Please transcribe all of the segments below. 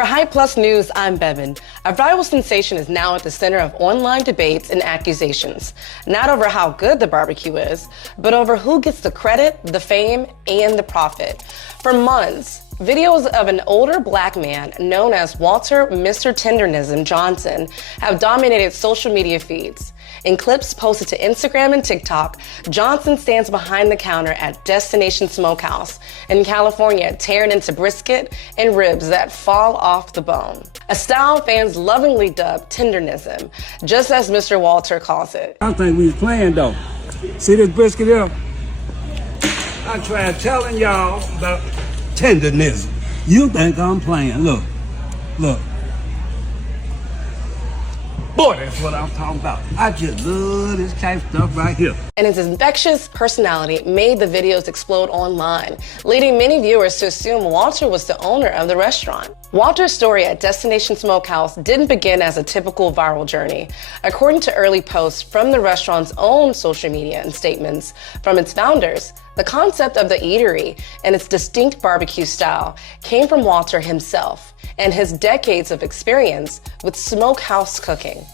For Hype Plus News, I'm Bevan. A viral sensation is now at the center of online debates and accusations, not over how good the barbecue is, but over who gets the credit, the fame, and the profit. For months, videos of an older black man known as Walter Mr. Tendernism Johnson have dominated social media feeds. In clips posted to Instagram and TikTok, Johnson stands behind the counter at Destination Smokehouse in California, tearing into brisket and ribs that fall off the bone. A style fans lovingly dub Tendernism, just as Mr. Walter calls it. I think we was playing though. See this brisket here? I tried telling y'all about Tendernism. You think I'm playing? Look. Boy, that's what I'm talking about. I just love this type of stuff right here. And his infectious personality made the videos explode online, leading many viewers to assume Walter was the owner of the restaurant. Walter's story at Destination Smokehouse didn't begin as a typical viral journey. According to early posts from the restaurant's own social media and statements from its founders, the concept of the eatery and its distinct barbecue style came from Walter himself and his decades of experience with smokehouse cooking.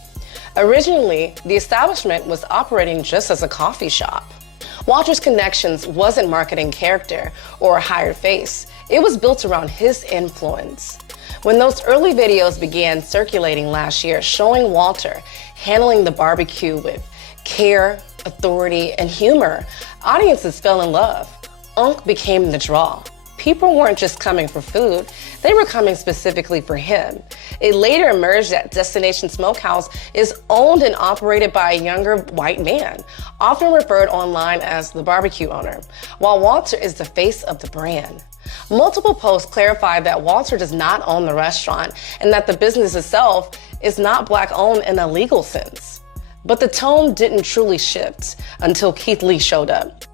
Originally, the establishment was operating just as a coffee shop. Walter's connections wasn't marketing character or a hired face. It was built around his influence. When those early videos began circulating last year showing Walter handling the barbecue with care, authority, and humor, audiences fell in love. Unk became the draw. People weren't just coming for food, they were coming specifically for him. It later emerged that Destination Smokehouse is owned and operated by a younger white man, often referred online as the barbecue owner, while Walter is the face of the brand. Multiple posts clarified that Walter does not own the restaurant and that the business itself is not black-owned in a legal sense. But the tone didn't truly shift until Keith Lee showed up.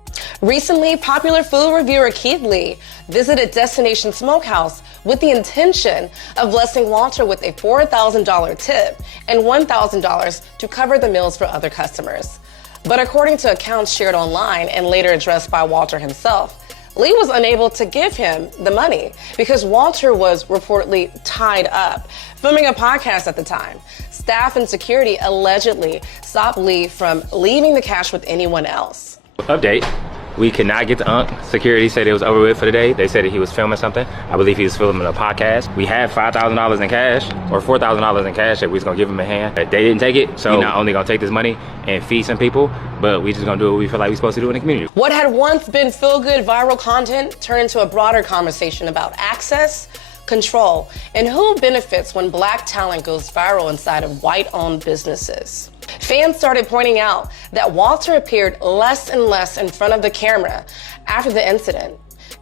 Recently, popular food reviewer Keith Lee visited Destination Smokehouse with the intention of blessing Walter with a $4,000 tip and $1,000 to cover the meals for other customers. But according to accounts shared online and later addressed by Walter himself, Lee was unable to give him the money because Walter was reportedly tied up, filming a podcast at the time. Staff and security allegedly stopped Lee from leaving the cash with anyone else. Update. We could not get to Unk. Security said it was over with for the day. They said that he was filming something. I believe he was filming a podcast. We had $5,000 in cash, or $4,000 in cash that we was gonna give him a hand. They didn't take it, so we're not only gonna take this money and feed some people, but we just gonna do what we feel like we're supposed to do in the community. What had once been feel-good viral content turned into a broader conversation about access, control, and who benefits when black talent goes viral inside of white-owned businesses. Fans started pointing out that Walter appeared less and less in front of the camera after the incident.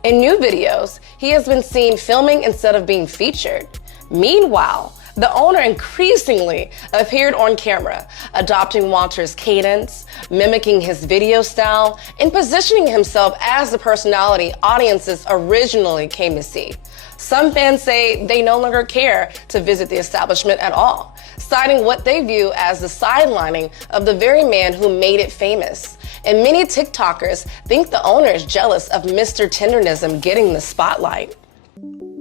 In new videos, he has been seen filming instead of being featured. Meanwhile, the owner increasingly appeared on camera, adopting Walter's cadence, mimicking his video style, and positioning himself as the personality audiences originally came to see. Some fans say they no longer care to visit the establishment at all, citing what they view as the sidelining of the very man who made it famous. And many TikTokers think the owner is jealous of Mr. Tendernism getting the spotlight.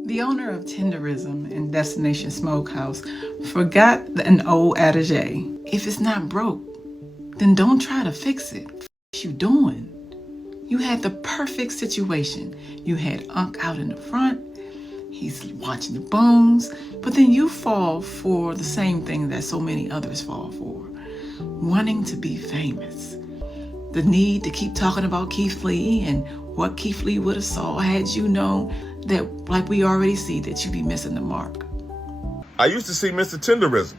The owner of Tenderism and Destination Smokehouse forgot an old adage: if it's not broke, then don't try to fix it. What you doing? You had the perfect situation. You had Unk out in the front. He's watching the bones, but then you fall for the same thing that so many others fall for: wanting to be famous. The need to keep talking about Keith Lee and what Keith Lee would have saw had you known that, like we already see, that you be missing the mark. I used to see Mr. Tenderism.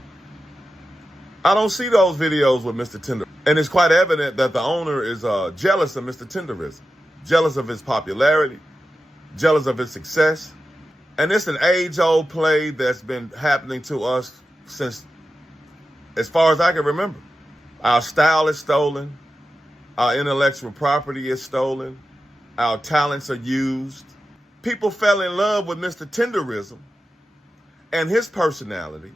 I don't see those videos with Mr. Tender. And it's quite evident that the owner is jealous of Mr. Tenderism, jealous of his popularity, jealous of his success. And it's an age-old play that's been happening to us since, as far as I can remember. Our style is stolen. Our intellectual property is stolen. Our talents are used. People fell in love with Mr. Tenderism and his personality.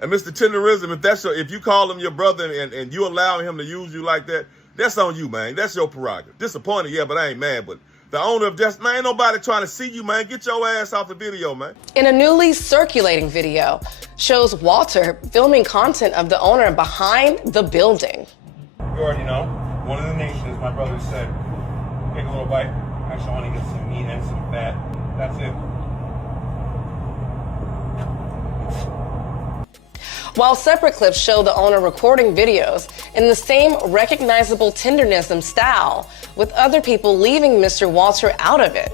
And Mr. Tenderism, if you call him your brother and you allow him to use you like that, that's on you, man. That's your prerogative. Disappointed, yeah, but I ain't mad. But The owner of man, ain't nobody trying to see you, man. Get your ass off the video, man. In a newly circulating video, shows Walter filming content of the owner behind the building. You already know, one of the nations, my brother said, take a little bite. Actually, I want to get some meat and some fat. That's it. While separate clips show the owner recording videos in the same recognizable Tendernism style, with other people leaving Mr. Walter out of it.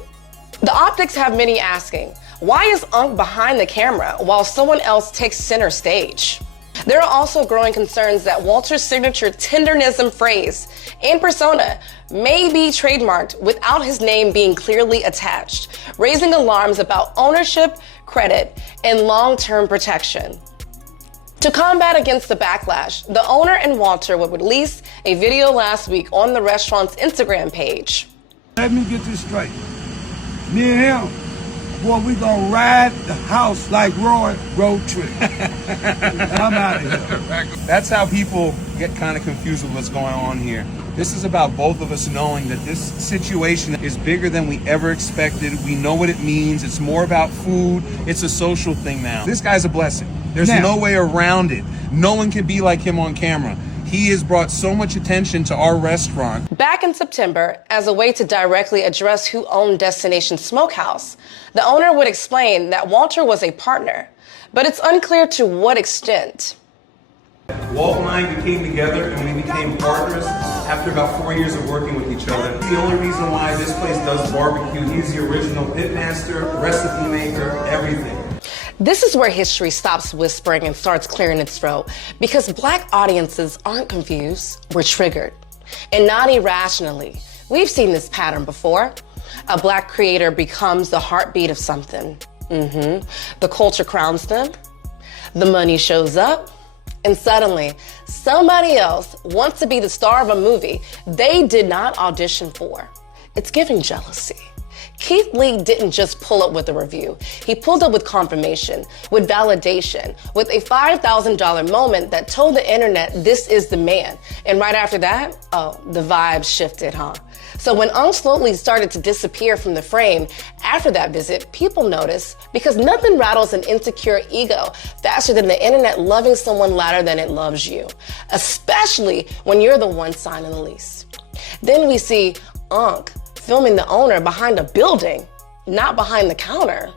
The optics have many asking, why is Unc behind the camera while someone else takes center stage? There are also growing concerns that Walter's signature Tendernism phrase and persona may be trademarked without his name being clearly attached, raising alarms about ownership, credit, and long-term protection. To combat against the backlash, the owner and Walter would release a video last week on the restaurant's Instagram page. Let me get this straight. Me and him, boy, we gonna ride the house like Roy road trip. I'm out of here. That's how people get kind of confused with what's going on here. This is about both of us knowing that this situation is bigger than we ever expected. We know what it means. It's more about food. It's a social thing now. This guy's a blessing. There's no way around it. No one can be like him on camera. He has brought so much attention to our restaurant. Back in September, as a way to directly address who owned Destination Smokehouse, the owner would explain that Walter was a partner, but it's unclear to what extent. Walt and I became together and we became partners after about 4 years of working with each other. The only reason why this place does barbecue, he's the original pitmaster, recipe maker, everything. This is where history stops whispering and starts clearing its throat, because Black audiences aren't confused, we're triggered. And not irrationally. We've seen this pattern before. A Black creator becomes the heartbeat of something. The culture crowns them, the money shows up, and suddenly somebody else wants to be the star of a movie they did not audition for. It's giving jealousy. Keith Lee didn't just pull up with a review. He pulled up with confirmation, with validation, with a $5,000 moment that told the internet this is the man. And right after that, the vibes shifted, huh? So when Unc slowly started to disappear from the frame after that visit, people noticed, because nothing rattles an insecure ego faster than the internet loving someone louder than it loves you, especially when you're the one signing the lease. Then we see Unc filming the owner behind a building, not behind the counter,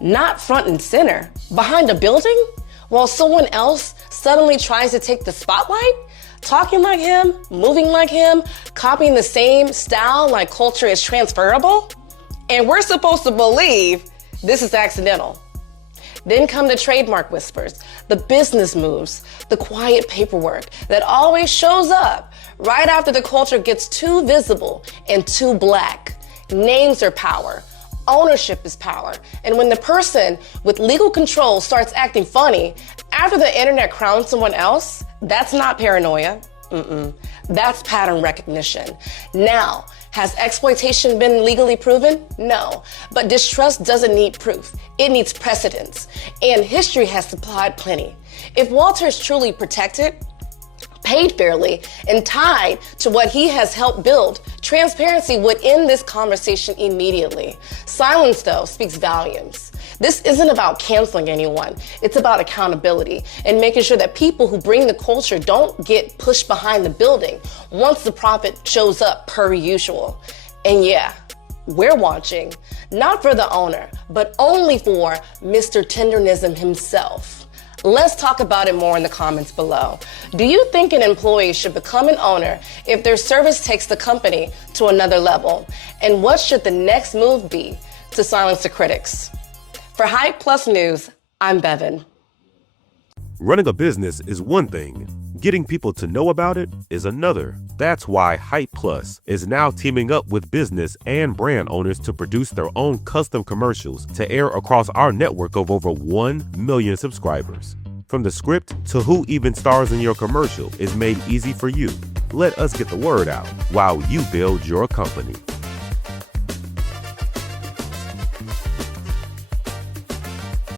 not front and center, behind a building, while someone else suddenly tries to take the spotlight, talking like him, moving like him, copying the same style like culture is transferable. And we're supposed to believe this is accidental. Then come the trademark whispers, the business moves, the quiet paperwork that always shows up right after the culture gets too visible and too Black. Names are power. Ownership is power. And when the person with legal control starts acting funny after the internet crowns someone else, that's not paranoia. That's pattern recognition. Now, has exploitation been legally proven? No. But distrust doesn't need proof. It needs precedence. And history has supplied plenty. If Walter is truly protected, paid fairly, and tied to what he has helped build, transparency would end this conversation immediately. Silence, though, speaks volumes. This isn't about canceling anyone. It's about accountability and making sure that people who bring the culture don't get pushed behind the building once the profit shows up per usual. And yeah, we're watching, not for the owner, but only for Mr. Tendernism himself. Let's talk about it more in the comments below. Do you think an employee should become an owner if their service takes the company to another level? And what should the next move be to silence the critics? For Hype Plus News, I'm Bevan. Running a business is one thing. Getting people to know about it is another. That's why Hype Plus is now teaming up with business and brand owners to produce their own custom commercials to air across our network of over 1 million subscribers. From the script to who even stars in your commercial is made easy for you. Let us get the word out while you build your company.